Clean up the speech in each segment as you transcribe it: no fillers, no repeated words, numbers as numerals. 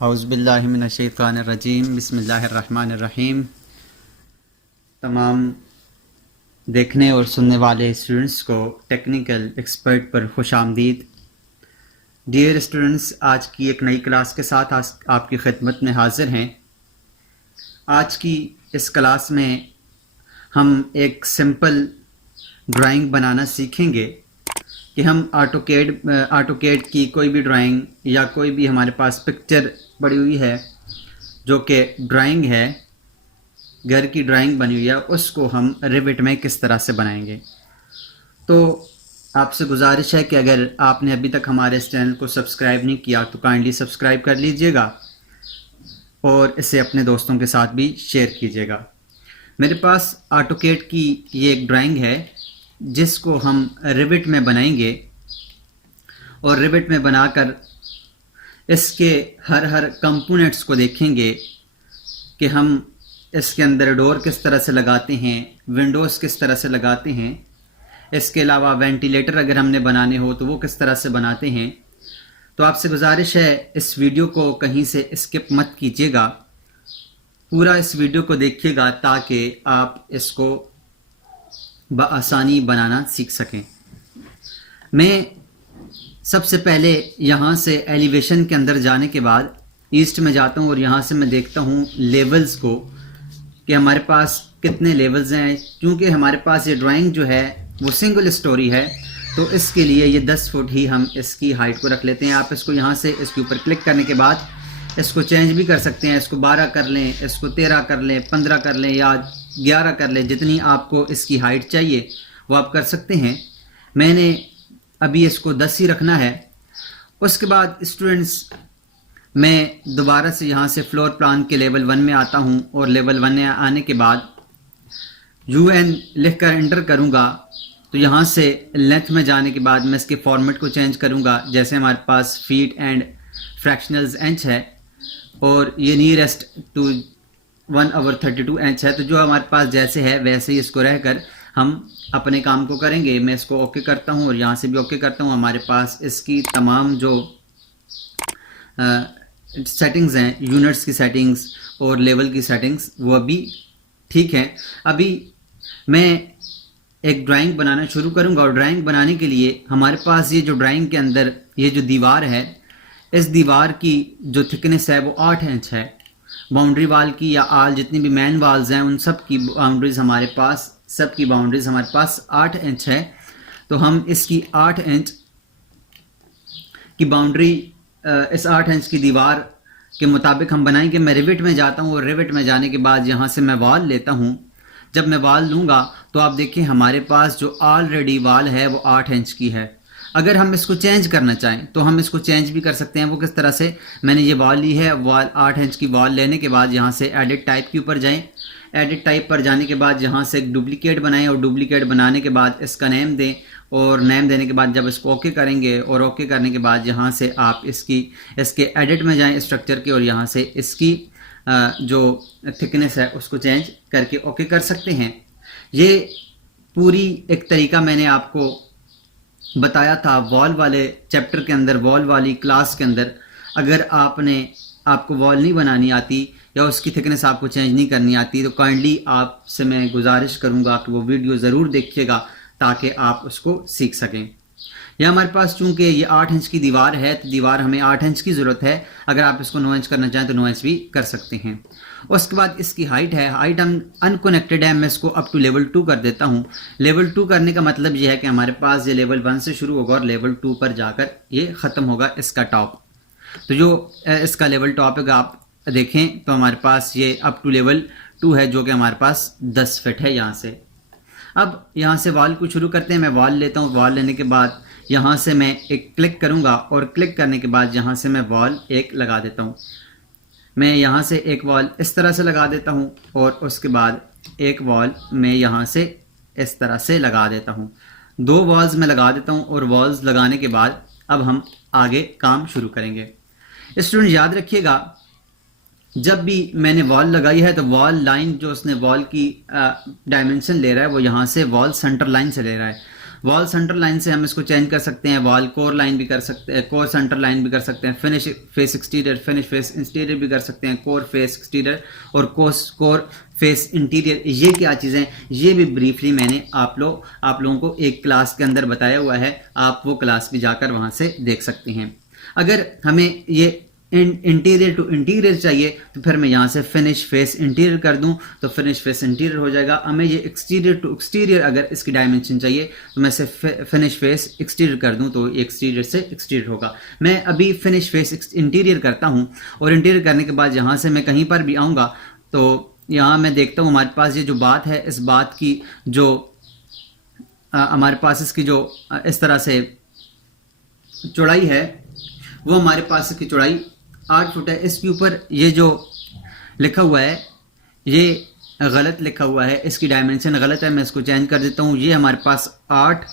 औज़ुबिल्लाहिमिनश्शैतानिर्रजीम बिस्मिल्लाहिर्रहमानिर्रहीम। तमाम देखने और सुनने वाले स्टूडेंट्स को टेक्निकल एक्सपर्ट पर खुश आमदीद। डियर स्टूडेंट्स, आज की एक नई क्लास के साथ आज आपकी खिदमत में हाजिर हैं। आज की इस क्लास में हम एक सिंपल ड्राइंग बनाना सीखेंगे कि हम ऑटोकेड की कोई भी ड्राइंग या कोई भी हमारे पास पिक्चर पड़ी हुई है जो कि ड्राइंग है, घर की ड्राइंग बनी हुई है, उसको हम रिविट में किस तरह से बनाएंगे। तो आपसे गुजारिश है कि अगर आपने अभी तक हमारे इस चैनल को सब्सक्राइब नहीं किया तो काइंडली सब्सक्राइब कर लीजिएगा और इसे अपने दोस्तों के साथ भी शेयर कीजिएगा। मेरे पास ऑटोकेड की ये एक ड्राइंग है जिसको हम रिविट में बनाएंगे और रिविट में बनाकर इसके हर कंपोनेंट्स को देखेंगे कि हम इसके अंदर डोर किस तरह से लगाते हैं, विंडोज़ किस तरह से लगाते हैं। इसके अलावा वेंटिलेटर अगर हमने बनाने हो तो वो किस तरह से बनाते हैं। तो आपसे गुजारिश है इस वीडियो को कहीं से स्किप मत कीजिएगा, पूरा इस वीडियो को देखिएगा ताकि आप इसको बआसानी बनाना सीख सकें। मैं सबसे पहले यहाँ से एलिवेशन के अंदर जाने के बाद ईस्ट में जाता हूँ और यहाँ से मैं देखता हूँ लेवल्स को कि हमारे पास कितने लेवल्स हैं। क्योंकि हमारे पास ये ड्राइंग जो है वो सिंगल स्टोरी है तो इसके लिए ये 10 फुट ही हम इसकी हाइट को रख लेते हैं। आप इसको यहाँ से इसके ऊपर क्लिक करने के बाद इसको चेंज भी कर सकते हैं। इसको 12 कर लें, इसको 13 कर लें, 15 कर लें या 11 कर लें, जितनी आपको इसकी हाइट चाहिए वो आप कर सकते हैं। मैंने अभी इसको 10 ही रखना है। उसके बाद स्टूडेंट्स मैं दोबारा से यहाँ से फ्लोर प्लान के लेवल 1 में आता हूँ और लेवल 1 में आने के बाद UN लिख कर एंटर करूँगा तो यहाँ से लेंथ में जाने के बाद मैं इसके फॉर्मेट को चेंज करूँगा। जैसे हमारे पास फीट एंड फ्रैक्शनल्स इंच है और ये नियरेस्ट टू 1/32 इंच है, तो जो हमारे पास जैसे है वैसे ही इसको रहकर हम अपने काम को करेंगे। मैं इसको ओके करता हूँ और यहाँ से भी ओके करता हूँ। हमारे पास इसकी तमाम जो सेटिंग्स हैं, यूनिट्स की सेटिंग्स और लेवल की सेटिंग्स, वो अभी ठीक है। अभी मैं एक ड्राइंग बनाना शुरू करूँगा और ड्राइंग बनाने के लिए हमारे पास ये जो ड्राइंग के अंदर ये जो दीवार है, इस दीवार की जो थिकनेस है वो 8 इंच है। बाउंड्री वाल की या आल जितनी भी मेन वाल्स हैं उन सब की बाउंड्रीज हमारे पास, सबकी बाउंड्रीज हमारे पास 8 इंच है। तो हम इसकी 8 इंच की बाउंड्री इस 8 इंच की दीवार के मुताबिक हम बनाएंगे। मैं रिविट में जाता हूँ और रिविट में जाने के बाद यहाँ से मैं वॉल लेता हूँ। जब मैं वॉल लूँगा तो आप देखिए हमारे पास जो ऑलरेडी वॉल है वो 8 इंच की है। अगर हम इसको चेंज करना चाहें तो हम इसको चेंज भी कर सकते हैं। वो किस तरह से, मैंने ये वॉल ली है, वॉल 8 इंच की वॉल लेने के बाद यहाँ से एडिट टाइप के ऊपर जाएं। एडिट टाइप पर जाने के बाद यहाँ से एक डुप्लीकेट बनाएं और डुप्लीकेट बनाने के बाद इसका नेम दें और नेम देने के बाद जब इसको ओके करेंगे और ओके करने के बाद यहाँ से आप इसके एडिट में जाएं स्ट्रक्चर के और यहाँ से इसकी जो थिकनेस है उसको चेंज करके ओके कर सकते हैं। ये पूरी एक तरीका मैंने आपको बताया था वॉल वाले चैप्टर के अंदर, वॉल वाली क्लास के अंदर। अगर आपको वॉल नहीं बनानी आती या उसकी थिकनेस आपको चेंज नहीं करनी आती तो काइंडली आपसे मैं गुजारिश करूंगा कि वो वीडियो ज़रूर देखिएगा ताकि आप उसको सीख सकें। या हमारे पास चूंकि ये 8 इंच की दीवार है तो दीवार हमें 8 इंच की ज़रूरत है। अगर आप इसको 9 इंच करना चाहें तो 9 इंच भी कर सकते हैं। उसके बाद इसकी हाइट है, हाइट हम अनकनेक्टेड है, मैं इसको अप टू लेवल 2 कर देता हूँ। लेवल 2 करने का मतलब ये है कि हमारे पास ये लेवल 1 से शुरू होगा और लेवल 2 पर जाकर ये ख़त्म होगा इसका टॉप। तो जो इसका लेवल टॉप है आप देखें तो हमारे पास ये अप टू लेवल 2 है जो कि हमारे पास 10 फीट है यहाँ से। अब यहाँ से वॉल को शुरू करते हैं। मैं वॉल लेता हूँ। वॉल लेने के बाद यहाँ से मैं एक क्लिक करूँगा और क्लिक करने के बाद यहाँ से मैं वॉल एक लगा देता हूँ। मैं यहाँ से एक वॉल इस तरह से लगा देता हूँ और उसके बाद एक वॉल मैं यहाँ से इस तरह से लगा देता हूँ। 2 वॉल्स मैं लगा देता हूँ और वॉल्स लगाने के बाद अब हम आगे काम शुरू करेंगे। स्टूडेंट याद रखिएगा, जब भी मैंने वॉल लगाई है तो वॉल लाइन जो उसने वॉल की डायमेंशन ले रहा है वो यहाँ से वॉल सेंटर लाइन से ले रहा है। वॉल सेंटर लाइन से हम इसको चेंज कर सकते हैं, वॉल कोर लाइन भी कर सकते हैं, कोर सेंटर लाइन भी कर सकते हैं, finish face exterior, finish face interior भी कर सकते हैं, कोर फेस एक्सटीरियर और कोर फेस इंटीरियर। ये क्या चीज़ें, ये भी ब्रीफली मैंने आप लोगों को एक क्लास के अंदर बताया हुआ है, आप वो क्लास भी जाकर वहाँ से देख सकते हैं। अगर हमें ये इंटीरियर टू इंटीरियर चाहिए तो फिर मैं यहाँ से फिनिश फेस इंटीरियर कर दूं तो फिनिश फेस इंटीरियर हो जाएगा। हमें ये एक्सटीरियर टू एक्सटीरियर अगर इसकी डायमेंशन चाहिए तो मैं इसे फिनिश फेस एक्सटीरियर कर दूं तो एक्सटीरियर से एक्सटीरियर होगा। मैं अभी फिनिश फेस इंटीरियर करता हूँ और इंटीरियर करने के बाद यहाँ से मैं कहीं पर भी आऊँगा तो यहाँ मैं देखता हूँ हमारे पास ये जो बात है, इस बात की जो हमारे पास इसकी जो इस तरह से चौड़ाई है वो हमारे पास इसकी चौड़ाई 8 फुट है। इसके ऊपर ये जो लिखा हुआ है ये गलत लिखा हुआ है, इसकी डायमेंशन गलत है, मैं इसको चेंज कर देता हूँ। ये हमारे पास 8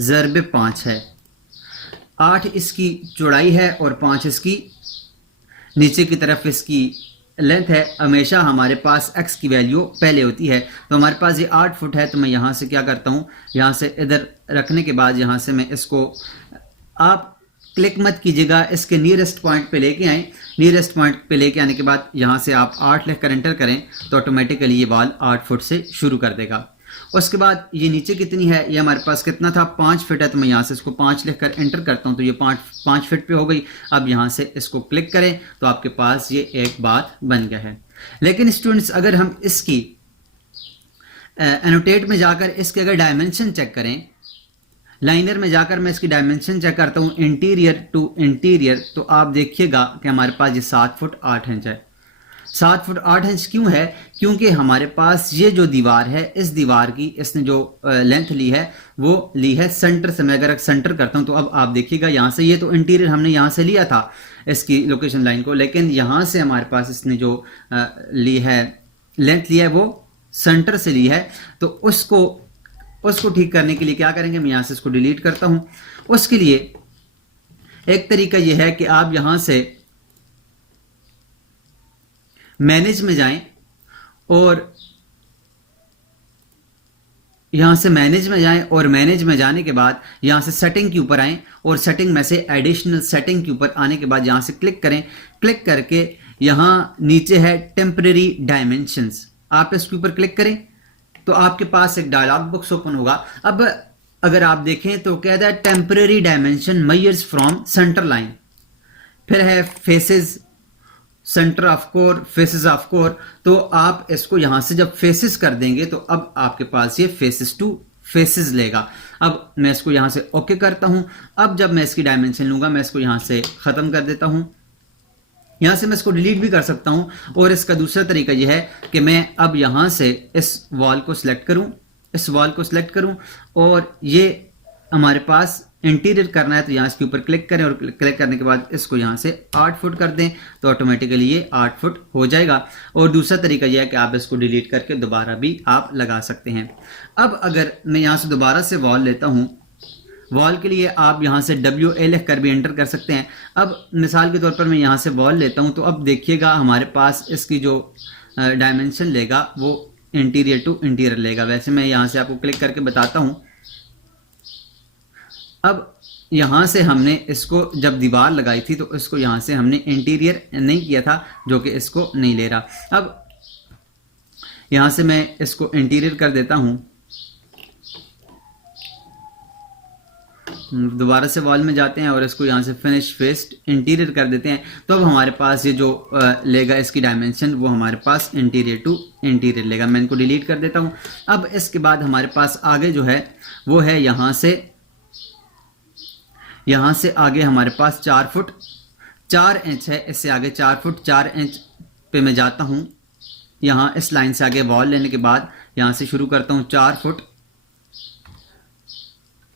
ज़रबे 5 है, 8 इसकी चौड़ाई है और 5 इसकी नीचे की तरफ इसकी लेंथ है। हमेशा हमारे पास x की वैल्यू पहले होती है, तो हमारे पास ये 8 फुट है तो मैं यहाँ से क्या करता हूँ, यहाँ से इधर रखने के बाद यहाँ से मैं इसको, आप क्लिक मत कीजिएगा, इसके नियरेस्ट पॉइंट पे लेके आएँ। नियरेस्ट पॉइंट पे लेके आने के बाद यहाँ से आप 8 लिखकर एंटर करें तो ऑटोमेटिकली ये वॉल 8 फुट से शुरू कर देगा। उसके बाद ये नीचे कितनी है, ये हमारे पास कितना था 5 फीट है, तो मैं यहाँ से इसको 5 लिखकर एंटर करता हूँ तो ये 5 फीट पे हो गई। अब यहाँ से इसको क्लिक करें तो आपके पास ये एक बात बन गया है। लेकिन स्टूडेंट्स अगर हम इसकी एनोटेट में जाकर इसके अगर डायमेंशन चेक करें, लाइनर में जाकर मैं इसकी डायमेंशन चेक करता हूँ इंटीरियर टू इंटीरियर, तो आप देखिएगा कि हमारे पास ये 7 फुट 8 इंच है। 7 फुट 8 इंच क्यों है, क्योंकि हमारे पास ये जो दीवार है, इस दीवार की इसने जो लेंथ ली है वो ली है सेंटर से। मैं अगर सेंटर करता हूं तो अब आप देखिएगा यहाँ से, ये तो इंटीरियर हमने यहाँ से लिया था इसकी लोकेशन लाइन को, लेकिन यहाँ से हमारे पास इसने जो ली है लेंथ लिया है वो सेंटर से ली है। तो उसको ठीक करने के लिए क्या करेंगे, मैं यहाँ से इसको डिलीट करता हूँ। उसके लिए एक तरीका यह है कि आप यहाँ से मैनेज में जाएं और यहां से मैनेज में जाएं और मैनेज में जाने के बाद यहां से सेटिंग के ऊपर आएं और सेटिंग में से एडिशनल सेटिंग के ऊपर आने के बाद यहां से क्लिक करें। क्लिक करके यहां नीचे है टेम्परेरी डायमेंशंस, आप इसके ऊपर क्लिक करें तो आपके पास एक डायलॉग बॉक्स ओपन होगा। अब अगर आप देखें तो कहता है temporary dimension measures from centre line, फिर है faces, centre of core, faces of core. तो आप इसको यहां से जब फेसेस कर देंगे तो अब आपके पास ये फेसेस टू फेसेस लेगा। अब मैं इसको यहां से ओके करता हूं। अब जब मैं इसकी डायमेंशन लूंगा, मैं इसको यहां से खत्म कर देता हूं। यहां से मैं इसको डिलीट भी कर सकता हूं। और इसका दूसरा तरीका यह है कि मैं अब यहां से इस वॉल को सिलेक्ट करूं, इस वॉल को सिलेक्ट करूं और ये हमारे पास इंटीरियर करना है तो यहाँ इसके ऊपर क्लिक करें और क्लिक करने के बाद इसको यहाँ से 8 फुट कर दें तो ऑटोमेटिकली ये 8 फुट हो जाएगा। और दूसरा तरीका यह है कि आप इसको डिलीट करके दोबारा भी आप लगा सकते हैं। अब अगर मैं यहाँ से दोबारा से वॉल लेता हूँ, वॉल के लिए आप यहाँ से WA लिख कर भी एंटर कर सकते हैं। अब मिसाल के तौर पर मैं यहाँ से वॉल लेता हूँ तो अब देखिएगा हमारे पास इसकी जो डायमेंशन लेगा वो इंटीरियर टू इंटीरियर लेगा। वैसे मैं यहाँ से आपको क्लिक करके बताता हूँ। अब यहाँ से हमने इसको जब दीवार लगाई थी तो इसको यहाँ से हमने इंटीरियर नहीं किया था, जो कि इसको नहीं ले रहा। अब यहाँ से मैं इसको इंटीरियर कर देता हूँ, दोबारा से वॉल में जाते हैं और इसको यहाँ से फिनिश फेस इंटीरियर कर देते हैं। तो अब हमारे पास ये जो लेगा इसकी डायमेंशन वो हमारे पास इंटीरियर टू इंटीरियर लेगा। मैं इनको डिलीट कर देता हूँ। अब इसके बाद हमारे पास आगे जो है वो है यहाँ से आगे हमारे पास 4 फुट 4 इंच है। इससे आगे 4 फुट 4 इंच पे मैं जाता हूँ। यहाँ इस लाइन से आगे वॉल लेने के बाद यहाँ से शुरू करता हूँ 4 फुट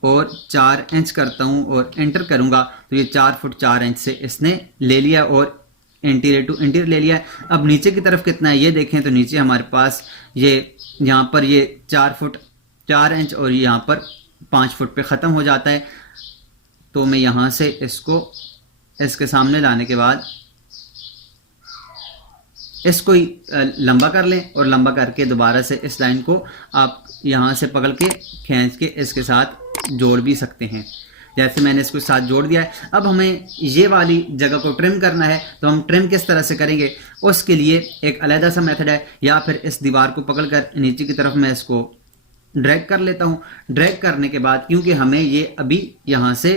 और 4 इंच करता हूँ और एंटर करूँगा तो ये 4 फुट 4 इंच से इसने ले लिया और इंटीरियर टू इंटीरियर ले लिया। अब नीचे की तरफ कितना है ये देखें तो नीचे हमारे पास ये यहाँ पर ये 4 फुट 4 इंच और यहाँ पर 5 फुट पे ख़त्म हो जाता है। तो मैं यहाँ से इसको इसके सामने लाने के बाद इसको ही लंबा कर लें और लंबा करके दोबारा से इस लाइन को आप यहाँ से पकड़ के खींच के इसके साथ जोड़ भी सकते हैं। जैसे मैंने इसको साथ जोड़ दिया है। अब हमें ये वाली जगह को ट्रिम करना है, तो हम ट्रिम किस तरह से करेंगे, उसके लिए एक अलग सा मेथड है। या फिर इस दीवार को पकड़कर नीचे की तरफ मैं इसको ड्रैग कर लेता हूँ। ड्रैग करने के बाद क्योंकि हमें ये अभी यहाँ से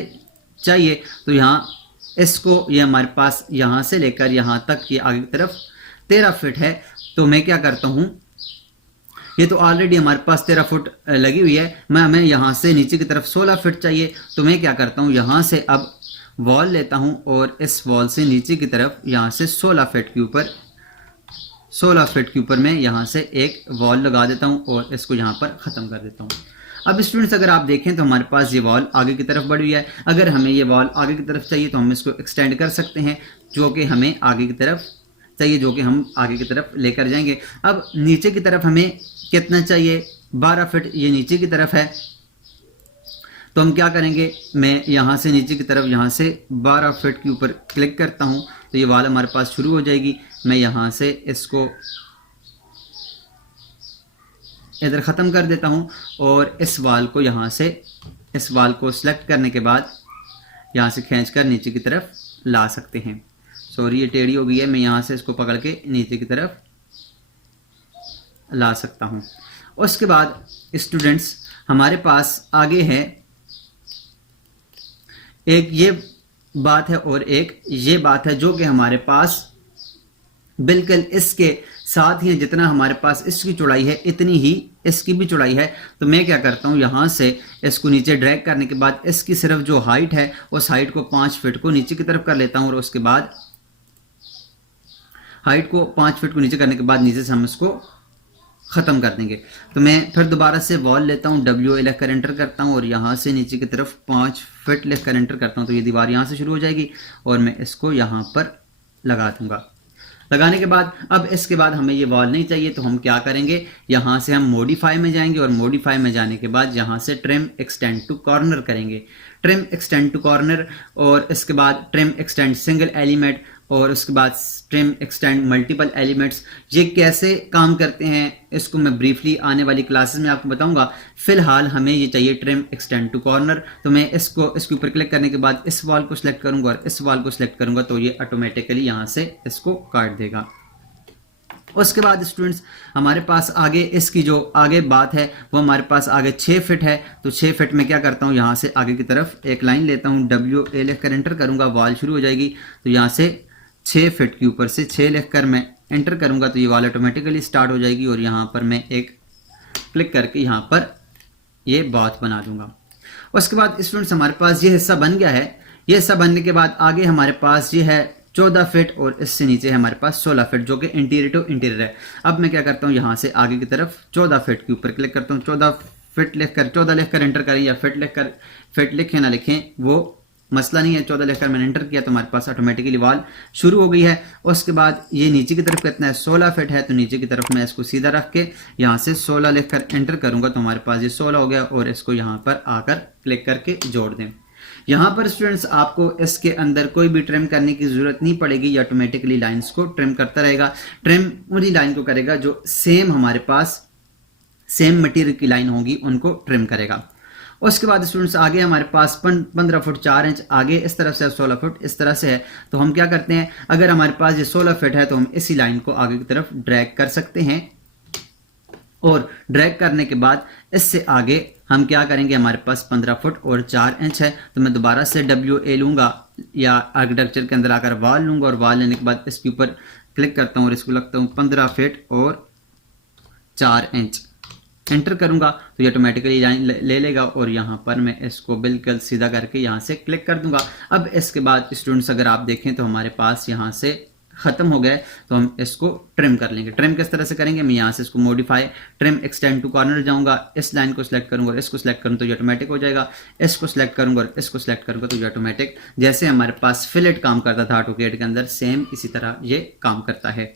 चाहिए, तो यहाँ इसको ये हमारे पास यहाँ से लेकर यहाँ तक ये आगे की तरफ 13 फीट है। तो मैं क्या करता हूँ, ये तो ऑलरेडी हमारे पास 13 फुट लगी हुई है, मैं हमें यहाँ से नीचे की तरफ 16 फीट चाहिए। तो मैं क्या करता हूँ, यहाँ से अब वॉल लेता हूँ और इस वॉल से नीचे की तरफ यहाँ से 16 फीट के ऊपर मैं यहाँ से एक वॉल लगा देता हूँ और इसको यहाँ पर ख़त्म कर देता हूँ। अब स्टूडेंट्स अगर आप देखें तो हमारे पास ये वॉल आगे की तरफ बढ़ी हुई है। अगर हमें ये वॉल आगे की तरफ चाहिए तो हम इसको एक्सटेंड कर सकते हैं, जो कि हमें आगे की तरफ चाहिए, जो कि हम आगे की तरफ लेकर जाएंगे। अब नीचे की तरफ हमें कितना चाहिए, 12 फीट ये नीचे की तरफ है। तो हम क्या करेंगे, मैं यहाँ से नीचे की तरफ यहाँ से 12 फीट के ऊपर क्लिक करता हूँ, तो ये वॉल हमारे पास शुरू हो जाएगी। मैं यहाँ से इसको इधर ख़त्म कर देता हूँ और इस वॉल को यहाँ से, इस वॉल को सिलेक्ट करने के बाद यहाँ से खींचकर नीचे की तरफ ला सकते हैं। सॉरी ये टेढ़ी हो गई है, मैं यहाँ से इसको पकड़ के नीचे की तरफ ला सकता हूँ। उसके बाद स्टूडेंट्स हमारे पास आगे है एक ये बात है और एक ये बात है, जो कि हमारे पास बिल्कुल इसके साथ ही जितना हमारे पास इसकी चौड़ाई है इतनी ही इसकी भी चौड़ाई है। तो मैं क्या करता हूँ, यहाँ से इसको नीचे ड्रैग करने के बाद इसकी सिर्फ जो हाइट है उस हाइट को 5 फीट को नीचे की तरफ कर लेता हूँ और उसके बाद हाइट को 5 फीट को नीचे करने के बाद नीचे से हम इसको ख़त्म कर देंगे। तो मैं फिर दोबारा से वॉल लेता हूँ, WA लिख कर एंटर करता हूँ और यहाँ से नीचे की तरफ 5 फीट लिख कर एंटर करता हूँ। तो ये दीवार यहाँ से शुरू हो जाएगी और मैं इसको यहाँ पर लगा दूंगा। लगाने के बाद अब इसके बाद हमें ये वॉल नहीं चाहिए, तो हम क्या करेंगे, यहाँ से हम मॉडिफाई में जाएंगे और मॉडिफाई में जाने के बाद यहाँ से ट्रिम एक्सटेंड टू कॉर्नर करेंगे। ट्रिम एक्सटेंड टू कॉर्नर और इसके बाद ट्रिम एक्सटेंड सिंगल एलिमेंट और उसके बाद ट्रिम एक्सटेंड मल्टीपल एलिमेंट्स। ये कैसे काम करते हैं इसको मैं ब्रीफली आने वाली क्लासेस में आपको बताऊंगा। फिलहाल हमें ये चाहिए ट्रिम एक्सटेंड टू कॉर्नर। तो मैं इसके ऊपर क्लिक करने के बाद इस वॉल को सिलेक्ट करूंगा और इस वॉल को सिलेक्ट करूंगा, तो ये ऑटोमेटिकली यहाँ से इसको काट देगा। उसके बाद स्टूडेंट्स हमारे पास आगे इसकी जो आगे बात है वो हमारे पास आगे 6 फीट है। तो 6 फीट में क्या करता हूँ, यहाँ से आगे की तरफ एक लाइन लेता हूँ, WA लिख कर एंटर करूँगा, वॉल शुरू हो जाएगी। तो यहाँ से 6 फीट के ऊपर से 6 लिख कर मैं एंटर करूँगा, तो ये वॉल ऑटोमेटिकली स्टार्ट हो जाएगी और यहाँ पर मैं एक क्लिक करके यहाँ पर ये बात बना दूंगा। उसके बाद स्टूडेंट्स हमारे पास ये हिस्सा बन गया है। ये हिस्सा बनने के बाद आगे हमारे पास ये है 14 फीट और इससे नीचे है हमारे पास 16 फीट, जो कि इंटीरियर टू इंटीरियर है। अब मैं क्या करता हूँ, यहाँ से आगे की तरफ 14 फीट के ऊपर क्लिक करता हूँ। 14 फीट लिख कर एंटर करें या फिट लिखें ना लिखें वो मसला नहीं है। 14 लिखकर मैंने एंटर किया तो हमारे पास ऑटोमेटिकली वॉल शुरू हो गई है। उसके बाद ये नीचे की तरफ कितना है, 16 फीट है। तो नीचे की तरफ मैं इसको सीधा रख के यहाँ से 16 लिखकर एंटर करूंगा, तो हमारे पास ये 16 हो गया और इसको यहाँ पर आकर क्लिक करके जोड़ दें। यहाँ पर स्टूडेंट्स आपको इसके अंदर कोई भी ट्रिम करने की जरूरत नहीं पड़ेगी, ये ऑटोमेटिकली लाइन्स को ट्रिम करता रहेगा। ट्रिम उन्हीं लाइन को करेगा जो सेम हमारे पास सेम मटेरियल की लाइन होगी, उनको ट्रिम करेगा। उसके बाद स्टूडेंट्स आगे हमारे पास 15 फुट 4 इंच आगे इस तरफ से 16 फुट इस तरह से है। तो हम क्या करते हैं, अगर हमारे पास ये 16 फीट है तो हम इसी लाइन को आगे की तरफ ड्रैग कर सकते हैं और ड्रैग करने के बाद इससे आगे हम क्या करेंगे, हमारे पास 15 फुट और 4 इंच है। तो मैं दोबारा से WA लूंगा या आर्किटेक्चर के अंदर आकर वॉल लूंगा और वॉल लेने के बाद इसके ऊपर क्लिक करता हूँ और इसको लगता हूँ 15 फीट और 4 इंच एंटर करूंगा, तो ये ऑटोमेटिकली लाइन ले लेगा और यहाँ पर मैं इसको बिल्कुल सीधा करके यहाँ से क्लिक कर दूंगा। अब इसके बाद स्टूडेंट्स अगर आप देखें तो हमारे पास यहाँ से ख़त्म हो गए, तो हम इसको ट्रिम कर लेंगे। ट्रिम किस तरह से करेंगे, मैं यहाँ से इसको modify trim extend to corner जाऊँगा, इस लाइन को सिलेक्ट करूँगा और इसको सिलेक्ट करूँ तो ये ऑटोमेटिक हो जाएगा। इसको सिलेक्ट करूँगा और इसको सिलेक्ट करूँगा तो ये ऑटोमेटिक, जैसे हमारे पास फिलेट काम करता था ऑटोकैड के अंदर, सेम इसी तरह ये काम करता है।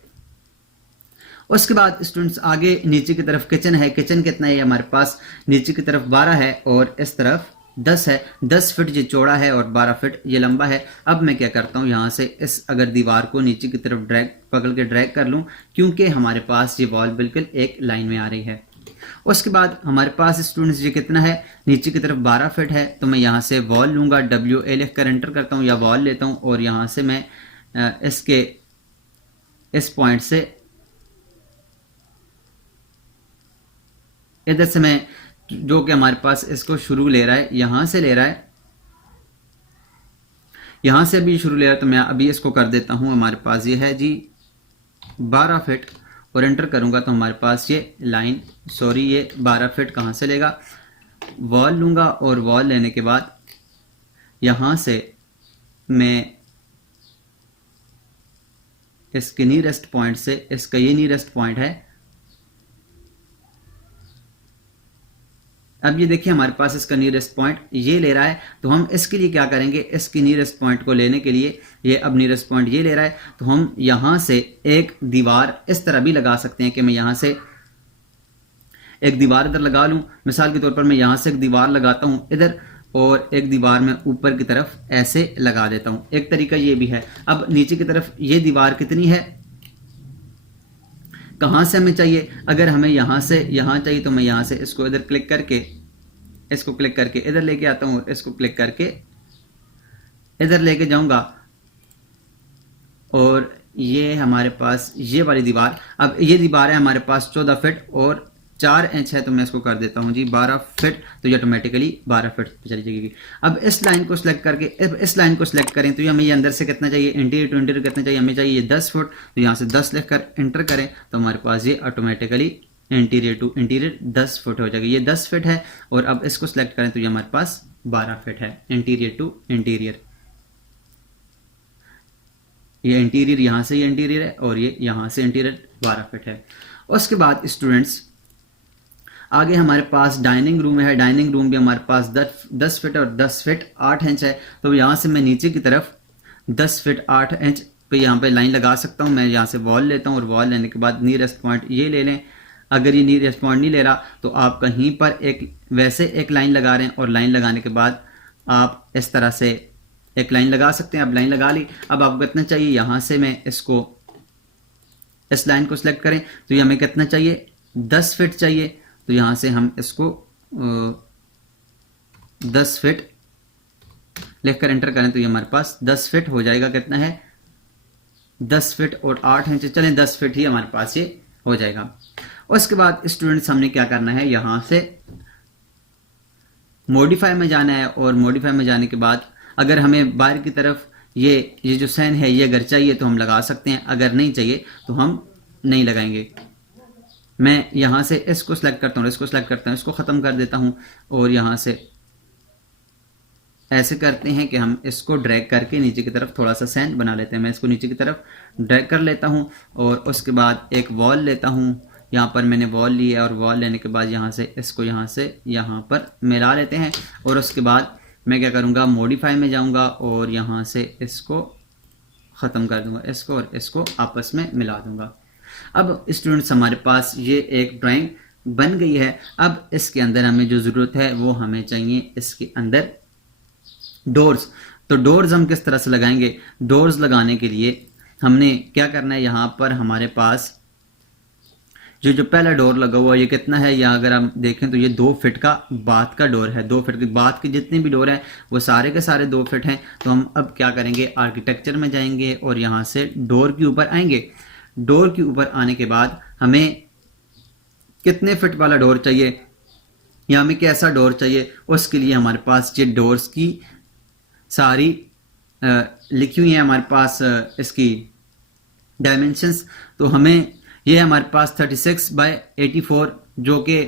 उसके बाद स्टूडेंट्स आगे नीचे की तरफ किचन है। किचन कितना है हमारे पास, नीचे की तरफ 12 है और इस तरफ 10 है, 10 फिट ये चौड़ा है और 12 फिट ये लंबा है। अब मैं क्या करता हूँ, यहाँ से इस अगर दीवार को नीचे की तरफ पकड़ के ड्रैग कर लूँ, क्योंकि हमारे पास ये वॉल बिल्कुल एक लाइन में आ रही है। उसके बाद हमारे पास स्टूडेंट्स ये कितना है, नीचे की तरफ 12 फिट है, तो मैं यहाँ से वॉल लूँगा, WA लिख कर एंटर करता हूँ या वॉल लेता हूँ, और यहाँ से मैं इसके इस पॉइंट से इधर से मैं, जो कि हमारे पास इसको शुरू ले रहा है, यहाँ से ले रहा है, यहाँ से अभी शुरू ले रहा है, तो मैं अभी इसको कर देता हूँ। हमारे पास ये है जी 12 फिट, और एंटर करूँगा तो हमारे पास ये लाइन, सॉरी ये 12 फिट कहाँ से लेगा, वॉल लूँगा, और वॉल लेने के बाद यहाँ से मैं इसके नीरेस्ट पॉइंट से, इसका ये नीरेस्ट पॉइंट है। अब ये देखिए हमारे पास इसका नीरेस्ट पॉइंट ये ले रहा है, तो हम इसके लिए क्या करेंगे, इसकी नीरेस्ट पॉइंट को लेने के लिए, ये अब नीरेस्ट पॉइंट ये ले रहा है, तो हम यहाँ से एक दीवार इस तरह भी लगा सकते हैं कि मैं यहाँ से एक दीवार इधर लगा लूँ। मिसाल के तौर पर मैं यहाँ से एक दीवार लगाता हूँ इधर, और एक दीवार में ऊपर की तरफ ऐसे लगा देता हूँ। एक तरीका ये भी है। अब नीचे की तरफ ये दीवार कितनी है, कहाँ से हमें चाहिए, अगर हमें यहाँ से यहाँ चाहिए तो मैं यहाँ से इसको इधर क्लिक करके इधर लेके आता हूँ, इसको क्लिक करके इधर लेके जाऊँगा, और ये हमारे पास ये वाली दीवार, अब ये दीवार है हमारे पास 14 फिट और 4 इंच है, तो मैं इसको कर देता हूँ जी 12 फिट, तो ये ऑटोमेटिकली 12 फिट चली जाएगी। अब इस लाइन को सिलेक्ट करके इस लाइन को सिलेक्ट करें, तो हमें ये अंदर से कितना चाहिए, इंटीरियर टू इंटीरियर कितना चाहिए, हमें चाहिए ये 10 फुट, तो यहाँ से 10 लिख कर एंटर करें, तो हमारे पास ये automatically interior two interior 10 foot हो जाएगा। ये 10 फिट है, और अब इसको सिलेक्ट करें तो ये हमारे पास 12 फिट है, इंटीरियर टू इंटीरियर। ये इंटीरियर यहाँ से ये इंटीरियर है, और ये यहाँ से इंटीरियर 12 फिट है। उसके बाद स्टूडेंट्स आगे हमारे पास डाइनिंग रूम है। डाइनिंग रूम भी हमारे पास 10 फिट और 10 फिट 8 इंच है, तो यहाँ से मैं नीचे की तरफ 10 फिट 8 इंच पे यहाँ पे लाइन लगा सकता हूँ। मैं यहाँ से वॉल लेता हूँ, और वॉल लेने के बाद नियरेस्ट पॉइंट ये ले लें। अगर ये नियरेस्ट पॉइंट नहीं ले रहा तो आप कहीं पर वैसे एक लाइन लगा रहे हैं, और लाइन लगाने के बाद आप इस तरह से एक लाइन लगा सकते हैं। अब लाइन लगा ली, अब आपको कितना चाहिए, यहाँ से मैं इसको इस लाइन को सिलेक्ट करें, तो ये हमें कितना चाहिए, 10 फिट चाहिए, तो यहाँ से हम इसको 10 फिट लिख कर एंटर करें, तो ये हमारे पास 10 फिट हो जाएगा। कितना है, 10 फिट और 8 इंच, चलें 10 फिट ही हमारे पास ये हो जाएगा। उसके बाद स्टूडेंट्स हमने क्या करना है, यहाँ से मॉडिफाई में जाना है, और मॉडिफाई में जाने के बाद अगर हमें बाहर की तरफ ये जो साइन है ये अगर चाहिए तो हम लगा सकते हैं, अगर नहीं चाहिए तो हम नहीं लगाएंगे। मैं यहाँ से इसको सिलेक्ट करता हूँ, इसको सिलेक्ट करता हूँ, इसको ख़त्म कर देता हूँ, और यहाँ से ऐसे करते हैं कि हम इसको ड्रैग करके नीचे की तरफ थोड़ा सा सैंड बना लेते हैं। मैं इसको नीचे की तरफ ड्रैग कर लेता हूँ, और उसके बाद एक वॉल लेता हूँ। यहाँ पर मैंने वॉल ली है, और वॉल लेने के बाद यहाँ से इसको यहाँ से यहाँ पर मिला लेते हैं, और उसके बाद मैं क्या करूँगा, मॉडिफाई में जाऊँगा, और यहाँ से इसको ख़त्म कर दूँगा, इसको और इसको आपस में मिला दूँगा। अब स्टूडेंट्स हमारे पास ये एक ड्राइंग बन गई है। अब इसके अंदर हमें जो ज़रूरत है वो हमें चाहिए इसके अंदर डोर्स। तो डोर्स हम किस तरह से लगाएंगे, डोर्स लगाने के लिए हमने क्या करना है, यहाँ पर हमारे पास जो पहला डोर लगा हुआ ये कितना है, या अगर हम देखें तो ये 2 फिट का बाथ का डोर है। 2 फिट के बाथ के जितने भी डोर हैं वो सारे के सारे 2 फिट हैं। तो हम अब क्या करेंगे, आर्किटेक्चर में जाएंगे और यहाँ से डोर के ऊपर आएंगे। डोर के ऊपर आने के बाद हमें कितने फिट वाला डोर चाहिए या हमें कैसा डोर चाहिए, उसके लिए हमारे पास ये डोर्स की सारी लिखी हुई है हमारे पास इसकी डायमेंशंस। तो हमें ये हमारे पास 36/84 जो कि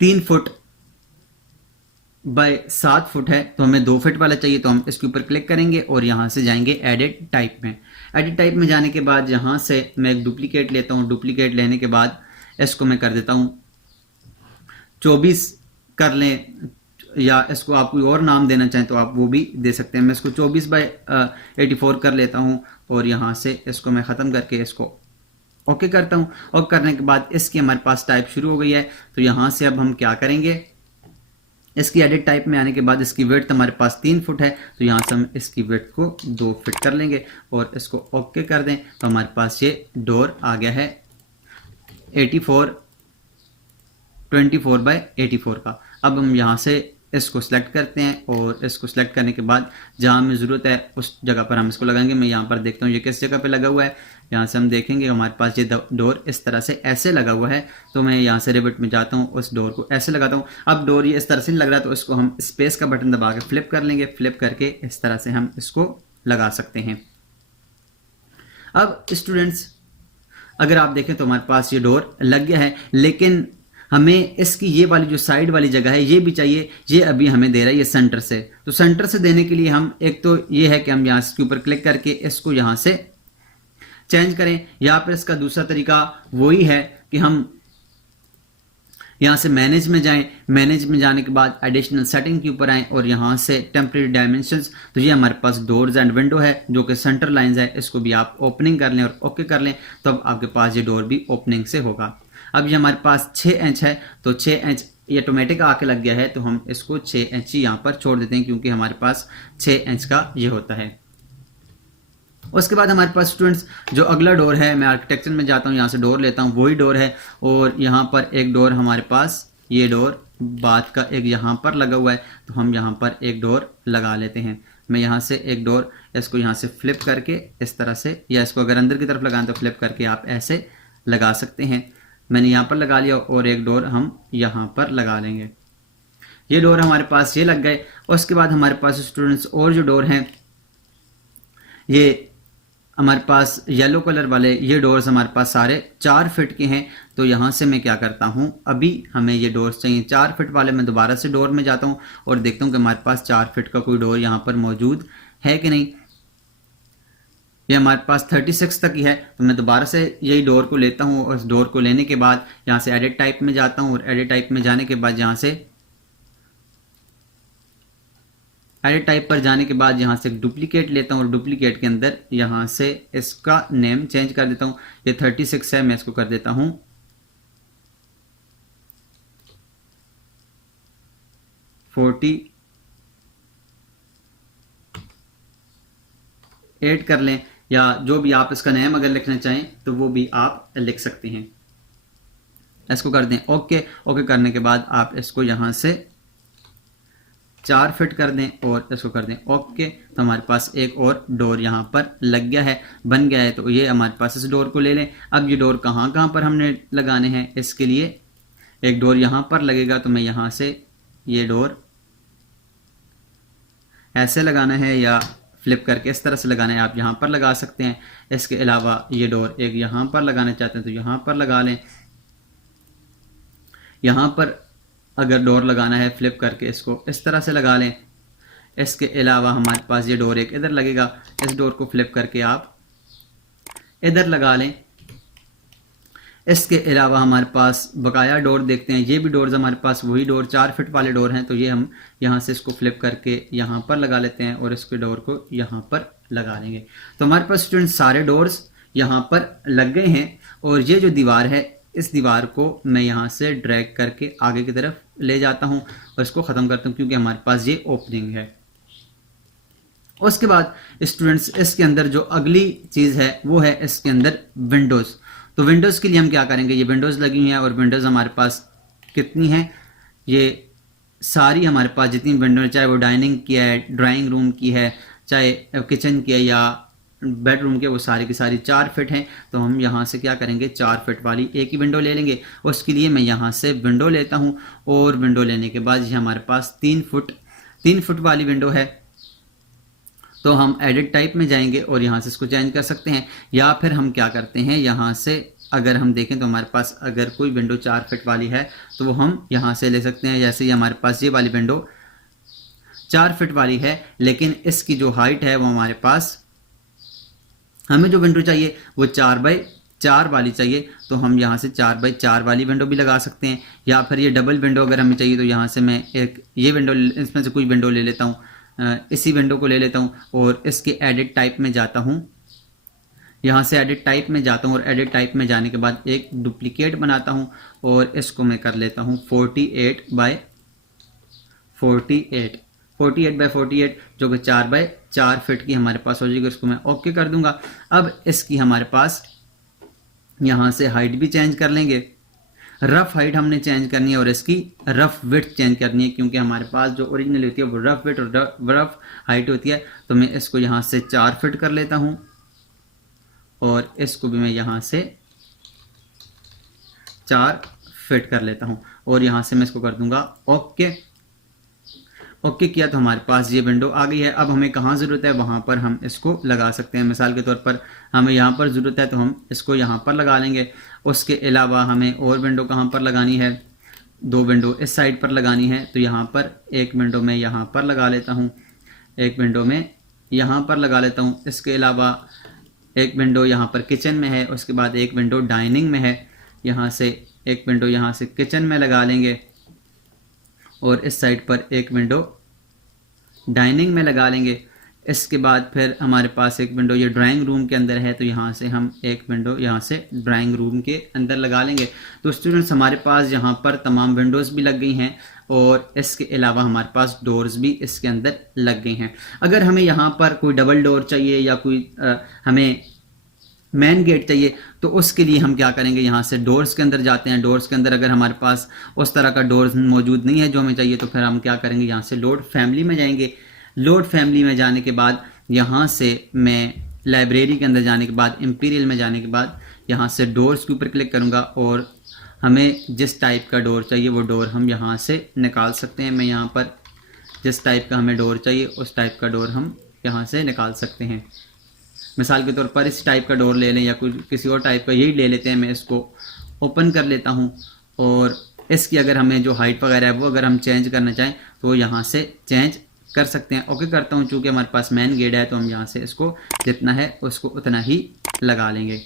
3 फुट बाय 7 फुट है, तो हमें 2 फिट वाला चाहिए। तो हम इसके ऊपर क्लिक करेंगे और यहाँ से जाएंगे एडिट टाइप में। एडिट टाइप में जाने के बाद यहाँ से मैं एक डुप्लीकेट लेता हूँ। डुप्लीकेट लेने के बाद इसको मैं कर देता हूँ 24 कर लें, या इसको आप कोई और नाम देना चाहें तो आप वो भी दे सकते हैं। मैं इसको 24/84 कर लेता हूँ और यहाँ से इसको मैं ख़त्म करके इसको ओके करता हूँ। और करने के बाद इसकी हमारे पास टाइप शुरू हो गई है। तो यहाँ से अब हम क्या करेंगे, इसकी एडिट टाइप में आने के बाद इसकी विड्थ हमारे पास 3 फुट है, तो यहाँ से हम इसकी विड्थ को 2 फिट कर लेंगे और इसको ओके कर दें तो हमारे पास ये डोर आ गया है 24 बाय 84 का। अब हम यहाँ से इसको सिलेक्ट करते हैं और इसको सिलेक्ट करने के बाद जहाँ हमें ज़रूरत है उस जगह पर हम इसको लगाएंगे। मैं यहाँ पर देखता हूँ ये किस जगह पे लगा हुआ है। यहाँ से हम देखेंगे हमारे पास ये डोर इस तरह से ऐसे लगा हुआ है, तो मैं यहाँ से रिविट में जाता हूँ, उस डोर को ऐसे लगाता हूँ। अब डोर ये इस तरह से नहीं लग रहा, तो इसको हम स्पेस का बटन दबा के फ्लिप कर लेंगे। फ्लिप करके इस तरह से हम इसको लगा सकते हैं। अब स्टूडेंट्स अगर आप देखें तो हमारे पास ये डोर लग गया है, लेकिन हमें इसकी ये वाली जो साइड वाली जगह है ये भी चाहिए। ये अभी हमें दे रहा है ये सेंटर से, तो सेंटर से देने के लिए हम एक तो ये है कि हम यहाँ इसके ऊपर क्लिक करके इसको यहाँ से चेंज करें, या फिर इसका दूसरा तरीका वही है कि हम यहाँ से मैनेज में जाएं। मैनेज में जाने के बाद एडिशनल सेटिंग के ऊपर आएं और यहाँ से टेम्परेरी डायमेंशंस, तो ये हमारे पास डोर्स एंड विंडो है जो कि सेंटर लाइंस है, इसको भी आप ओपनिंग कर लें और ओके कर लें, तो अब आपके पास ये डोर भी ओपनिंग से होगा। अब ये हमारे पास 6 इंच है, तो 6 इंच ये ऑटोमेटिक आके लग गया है, तो हम इसको 6 इंच ही यहाँ पर छोड़ देते हैं क्योंकि हमारे पास 6 इंच का ये होता है। उसके बाद हमारे पास स्टूडेंट्स जो अगला डोर है, मैं आर्किटेक्चर में जाता हूँ, यहाँ से डोर लेता हूँ, वही डोर है। और यहाँ पर एक डोर हमारे पास ये डोर बात का एक यहाँ पर लगा हुआ है, तो हम यहाँ पर एक डोर लगा लेते हैं। मैं यहाँ से एक डोर इसको यहाँ से फ्लिप करके इस तरह से, या इसको अगर अंदर की तरफ लगाएं तो फ्लिप करके आप ऐसे लगा सकते हैं। मैंने यहाँ पर लगा लिया और एक डोर हम यहाँ पर लगा लेंगे। ये डोर हमारे पास ये लग गए। उसके बाद हमारे पास स्टूडेंट्स और जो डोर हैं, ये हमारे पास येलो कलर वाले ये डोर्स हमारे पास सारे 4 फीट के हैं। तो यहाँ से मैं क्या करता हूँ, अभी हमें ये डोर्स चाहिए 4 फीट वाले। मैं दोबारा से डोर में जाता हूँ और देखता हूँ कि हमारे पास 4 फीट का कोई डोर यहाँ पर मौजूद है कि नहीं। ये हमारे पास 36 तक ही है, तो मैं दोबारा से यही डोर को लेता हूँ और इस डोर को लेने के बाद यहाँ से एडिट टाइप में जाता हूँ और एडिट टाइप में जाने के बाद यहाँ से एडिट टाइप पर जाने के बाद यहाँ से डुप्लीकेट लेता हूँ और डुप्लीकेट के अंदर यहाँ से इसका नेम चेंज कर देता हूँ। ये 36 है, मैं इसको कर देता हूँ 48 कर लें, या जो भी आप इसका नेम अगर लिखना चाहें तो वो भी आप लिख सकते हैं। इसको कर दें ओके। ओके करने के बाद आप इसको यहाँ से 4 फिट कर दें और इसको कर दें ओके। तो हमारे पास एक और डोर यहाँ पर लग गया है, बन गया है। तो ये हमारे पास इस डोर को ले लें। अब ये डोर कहाँ कहाँ पर हमने लगाने हैं, इसके लिए एक डोर यहाँ पर लगेगा, तो मैं यहाँ से ये डोर ऐसे लगाना है या फ्लिप करके इस तरह से लगाना है, आप यहाँ पर लगा सकते हैं। इसके अलावा ये डोर एक यहाँ पर लगाना चाहते हैं तो यहाँ पर लगा लें। यहाँ पर अगर डोर लगाना है फ्लिप करके इसको इस तरह से लगा लें। इसके अलावा हमारे पास ये डोर एक इधर लगेगा, इस डोर को फ्लिप करके आप इधर लगा लें। इसके अलावा हमारे पास बकाया डोर देखते हैं, ये भी डोर्स हमारे पास वही डोर 4 फिट वाले डोर हैं, तो ये हम यहाँ से इसको फ्लिप करके यहाँ पर लगा लेते हैं और इसके डोर को यहाँ पर लगा लेंगे। तो हमारे पास स्टूडेंट सारे डोर्स यहाँ पर लग गए हैं। और ये जो दीवार है, इस दीवार को मैं यहाँ से ड्रैग करके आगे की तरफ ले जाता हूँ और इसको ख़त्म करता हूँ क्योंकि हमारे पास ये ओपनिंग है। उसके बाद स्टूडेंट्स इसके अंदर जो अगली चीज़ है वो है इसके अंदर विंडोज़। तो विंडोज़ के लिए हम क्या करेंगे, ये विंडोज़ लगी हुई हैं और विंडोज़ हमारे पास कितनी हैं, ये सारी हमारे पास जितनी विंडो है, चाहे वो डाइनिंग की है, ड्राइंग रूम की है, चाहे किचन की है या बेडरूम के, वो सारी की सारी 4 फिट हैं। तो हम यहाँ से क्या करेंगे, 4 फिट वाली एक ही विंडो ले लेंगे। उसके लिए मैं यहाँ से विंडो लेता हूँ और विंडो लेने के बाद ये हमारे पास 3 फुट वाली विंडो है। तो हम एडिट टाइप में जाएंगे और यहाँ से इसको चेंज कर सकते हैं, या फिर हम क्या करते हैं, यहाँ से अगर हम देखें तो हमारे पास अगर कोई विंडो 4 फिट वाली है तो वो हम यहाँ से ले सकते हैं। जैसे ही हमारे पास ये वाली विंडो 4 फिट वाली है, लेकिन इसकी जो हाइट है वो हमारे पास, हमें जो विंडो चाहिए वो 4 बाई 4 वाली चाहिए, तो हम यहाँ से 4 बाई 4 वाली विंडो भी लगा सकते हैं। या फिर ये डबल विंडो अगर हमें चाहिए तो यहाँ से मैं एक ये विंडो, इसमें से कोई विंडो ले लेता हूँ, इसी विंडो को ले लेता हूँ और इसके एडिट टाइप में जाता हूँ। यहाँ से एडिट टाइप में जाता हूँ और एडिट टाइप में जाने के बाद एक डुप्लीकेट बनाता हूँ और इसको मैं कर लेता हूँ 48 बाई 48 जो कि 4x4 फीट की हमारे पास हो जाएगी। उसको मैं ओके कर दूंगा। अब इसकी हमारे पास यहाँ से हाइट भी चेंज कर लेंगे। रफ हाइट हमने चेंज करनी है और इसकी रफ विड्थ चेंज करनी है, क्योंकि हमारे पास जो ओरिजिनल होती है वो रफ विड्थ और रफ हाइट होती है। तो मैं इसको यहाँ से 4 फीट कर लेता हूँ और इसको भी मैं यहाँ से 4 फिट कर लेता हूँ और यहाँ से मैं इसको कर दूंगा ओके। ओके किया तो हमारे पास ये विंडो आ गई है। अब हमें कहाँ ज़रूरत है वहाँ पर हम इसको लगा सकते हैं। मिसाल के तौर पर हमें यहाँ पर ज़रूरत है तो हम इसको यहाँ पर लगा लेंगे। उसके अलावा हमें और विंडो कहाँ पर लगानी है, 2 विंडो इस साइड पर लगानी है। तो यहाँ पर एक विंडो मैं यहाँ पर लगा लेता हूँ, एक विंडो में यहाँ पर लगा लेता हूँ। इसके अलावा एक विंडो यहाँ पर किचन में है, उसके बाद एक विंडो डाइनिंग में है। यहाँ से एक विंडो यहाँ से किचन में लगा लेंगे और इस साइड पर एक विंडो डाइनिंग में लगा लेंगे। इसके बाद फिर हमारे पास एक विंडो ये ड्राइंग रूम के अंदर है, तो यहाँ से हम एक विंडो यहाँ से ड्राइंग रूम के अंदर लगा लेंगे। तो स्टूडेंट्स हमारे पास यहाँ पर तमाम विंडोज़ भी लग गई हैं और इसके अलावा हमारे पास डोर्स भी इसके अंदर लग गई हैं। अगर हमें यहाँ पर कोई डबल डोर चाहिए या कोई हमें मेन गेट चाहिए तो उसके लिए हम क्या करेंगे, यहाँ से डोर्स के अंदर जाते हैं। डोर्स के अंदर अगर हमारे पास उस तरह का डोर्स मौजूद नहीं है जो हमें चाहिए, तो फिर हम क्या करेंगे, यहाँ से लोड फैमिली में जाएंगे। लोड फैमिली में जाने के बाद यहाँ से मैं लाइब्रेरी के अंदर जाने के बाद इंपीरियल में जाने के बाद यहाँ से डोर्स के ऊपर क्लिक करूँगा और हमें जिस टाइप का डोर चाहिए वो डोर हम यहाँ से निकाल सकते हैं। मैं यहाँ पर जिस टाइप का हमें डोर चाहिए उस टाइप का डोर हम यहाँ से निकाल सकते हैं। मिसाल के तौर पर इस टाइप का डोर ले लें या कोई किसी और टाइप का, यही ले लेते हैं। मैं इसको ओपन कर लेता हूँ और इसकी अगर हमें जो हाइट वगैरह है वो अगर हम चेंज करना चाहें तो यहाँ से चेंज कर सकते हैं। ओके करता हूँ। चूँकि हमारे पास मेन गेट है तो हम यहाँ से इसको जितना है उसको उतना ही लगा लेंगे।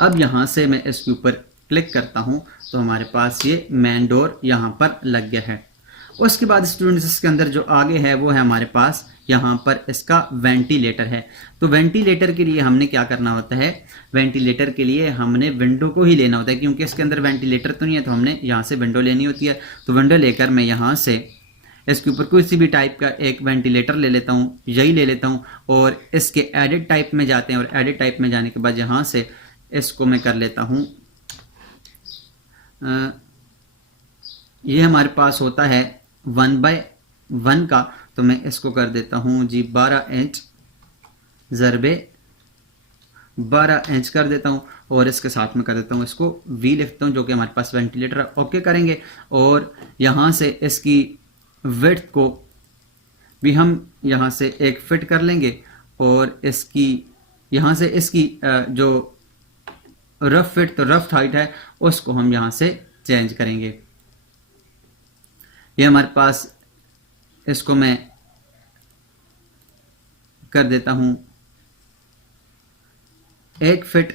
अब यहाँ से मैं इसके ऊपर क्लिक करता हूँ तो हमारे पास ये मेन डोर यहाँ पर लग गया है। उसके बाद स्टूडेंट्स इसके अंदर जो आगे है वो है हमारे पास यहाँ पर इसका वेंटिलेटर है। तो वेंटिलेटर के लिए हमने क्या करना होता है, वेंटिलेटर के लिए हमने विंडो को ही लेना होता है, क्योंकि इसके अंदर वेंटिलेटर तो नहीं है तो हमने यहाँ से विंडो लेनी होती है। तो विंडो लेकर मैं यहाँ से इसके ऊपर किसी भी टाइप का एक वेंटिलेटर ले लेता हूँ, यही ले लेता हूँ और इसके एडिट टाइप में जाते हैं और एडिट टाइप में जाने के बाद यहाँ से इसको मैं कर लेता हूँ, ये हमारे पास होता है 1/1 का। तो मैं इसको कर देता हूँ जी 12 इंच ज़रबे 12 इंच कर देता हूँ और इसके साथ में कर देता हूँ इसको वी लिखता हूँ जो कि हमारे पास वेंटिलेटर। ओके करेंगे और यहाँ से इसकी विड्थ को भी हम यहाँ से 1 फिट कर लेंगे और इसकी यहाँ से इसकी जो रफ फिट तो रफ हाइट है उसको हम यहाँ से चेंज करेंगे। ये हमारे पास इसको मैं कर देता हूँ 1 फिट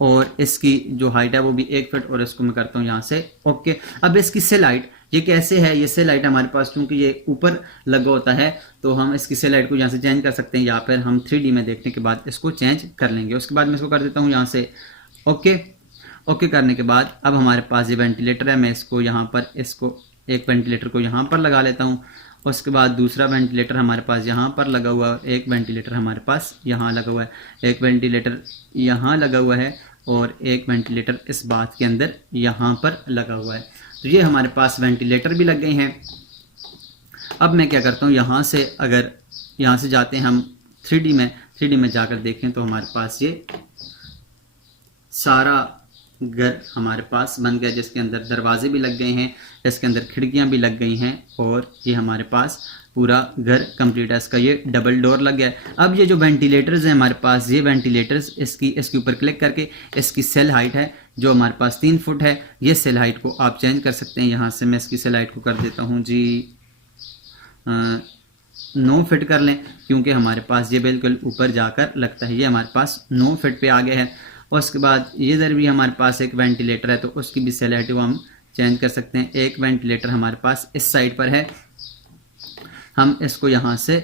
और इसकी जो हाइट है वो भी 1 फिट और इसको मैं करता हूँ यहाँ से ओके। अब इसकी सेल हाइट ये कैसे है, ये सेल हाइट हमारे पास चूंकि ये ऊपर लगा होता है तो हम इसकी सेल हाइट को यहाँ से चेंज कर सकते हैं या फिर हम 3D में देखने के बाद इसको चेंज कर लेंगे। उसके बाद मैं इसको कर देता हूँ यहाँ से ओके। ओके करने के बाद अब हमारे पास ये वेंटिलेटर है, मैं इसको यहाँ पर इसको एक वेंटिलेटर को यहाँ पर लगा लेता हूँ। उसके बाद दूसरा वेंटिलेटर हमारे पास यहाँ पर लगा हुआ है, एक वेंटिलेटर हमारे पास यहाँ लगा हुआ है, एक वेंटिलेटर यहाँ लगा हुआ है और एक वेंटिलेटर इस बात के अंदर यहाँ पर लगा हुआ है। तो ये हमारे पास वेंटिलेटर भी लग गए हैं। अब मैं क्या करता हूँ, यहाँ से अगर यहाँ से जाते हैं हम 3D में जाकर देखें तो हमारे पास ये सारा घर हमारे पास बन गया, जिसके अंदर दरवाजे भी लग गए हैं, इसके अंदर खिड़कियां भी लग गई हैं और ये हमारे पास पूरा घर कंप्लीट है। इसका ये डबल डोर लग गया है। अब ये जो वेंटिलेटर्स हैं हमारे पास, ये वेंटिलेटर्स इसके ऊपर क्लिक करके इसकी सेल हाइट है जो हमारे पास 3 फुट है, ये सेल हाइट को आप चेंज कर सकते हैं। यहाँ से मैं इसकी सेल हाइट को कर देता हूँ जी 9 फिट कर लें, क्योंकि हमारे पास ये बिल्कुल ऊपर जाकर लगता है। ये हमारे पास 9 फिट पे आ गया है। और उसके बाद ये इधर भी हमारे पास एक वेंटिलेटर है तो उसकी भी सेल हाइट को हम चेंज कर सकते हैं। एक वेंटिलेटर हमारे पास इस साइड पर है, हम इसको यहाँ से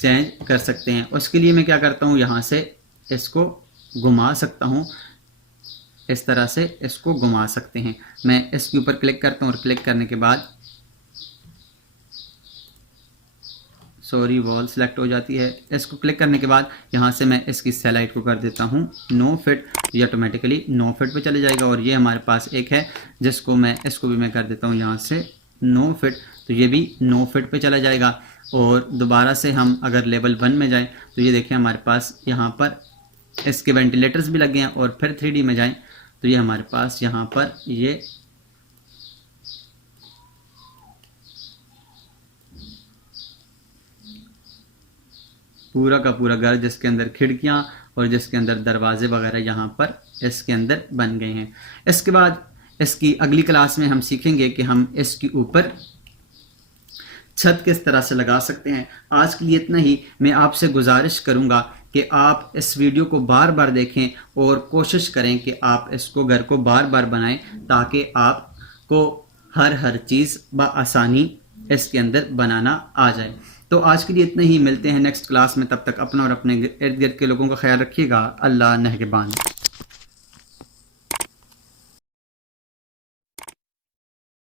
चेंज कर सकते हैं। उसके लिए मैं क्या करता हूँ, यहाँ से इसको घुमा सकता हूँ इस तरह से इसको घुमा सकते हैं। मैं इसके ऊपर क्लिक करता हूँ और क्लिक करने के बाद सॉरी वॉल सेलेक्ट हो जाती है। इसको क्लिक करने के बाद यहाँ से मैं इसकी सेल हाइट को कर देता हूँ नो फिट, ये ऑटोमेटिकली नो फिट पे चले जाएगा। और ये हमारे पास एक है जिसको मैं इसको भी मैं कर देता हूँ यहाँ से नो फिट, तो ये भी नो फिट पे चला जाएगा। और दोबारा से हम अगर लेवल 1 में जाएं तो ये देखें हमारे पास यहाँ पर इसके वेंटिलेटर्स भी लगे हैं। और फिर 3D में जाएं तो ये हमारे पास यहाँ पर ये पूरा का पूरा घर जिसके अंदर खिड़कियाँ और जिसके अंदर दरवाजे वगैरह यहाँ पर इसके अंदर बन गए हैं। इसके बाद इसकी अगली क्लास में हम सीखेंगे कि हम इसके ऊपर छत किस तरह से लगा सकते हैं। आज के लिए इतना ही। मैं आपसे गुजारिश करूंगा कि आप इस वीडियो को बार बार देखें और कोशिश करें कि आप इसको घर को बार बार बनाएं ताकि आपको हर चीज़ बआसानी इसके अंदर बनाना आ जाए। तो आज के लिए इतना ही। मिलते हैं नेक्स्ट क्लास में, तब तक अपना और अपने इर्द गिर्द के लोगों का ख्याल रखिएगा। अल्लाह नेहगबान।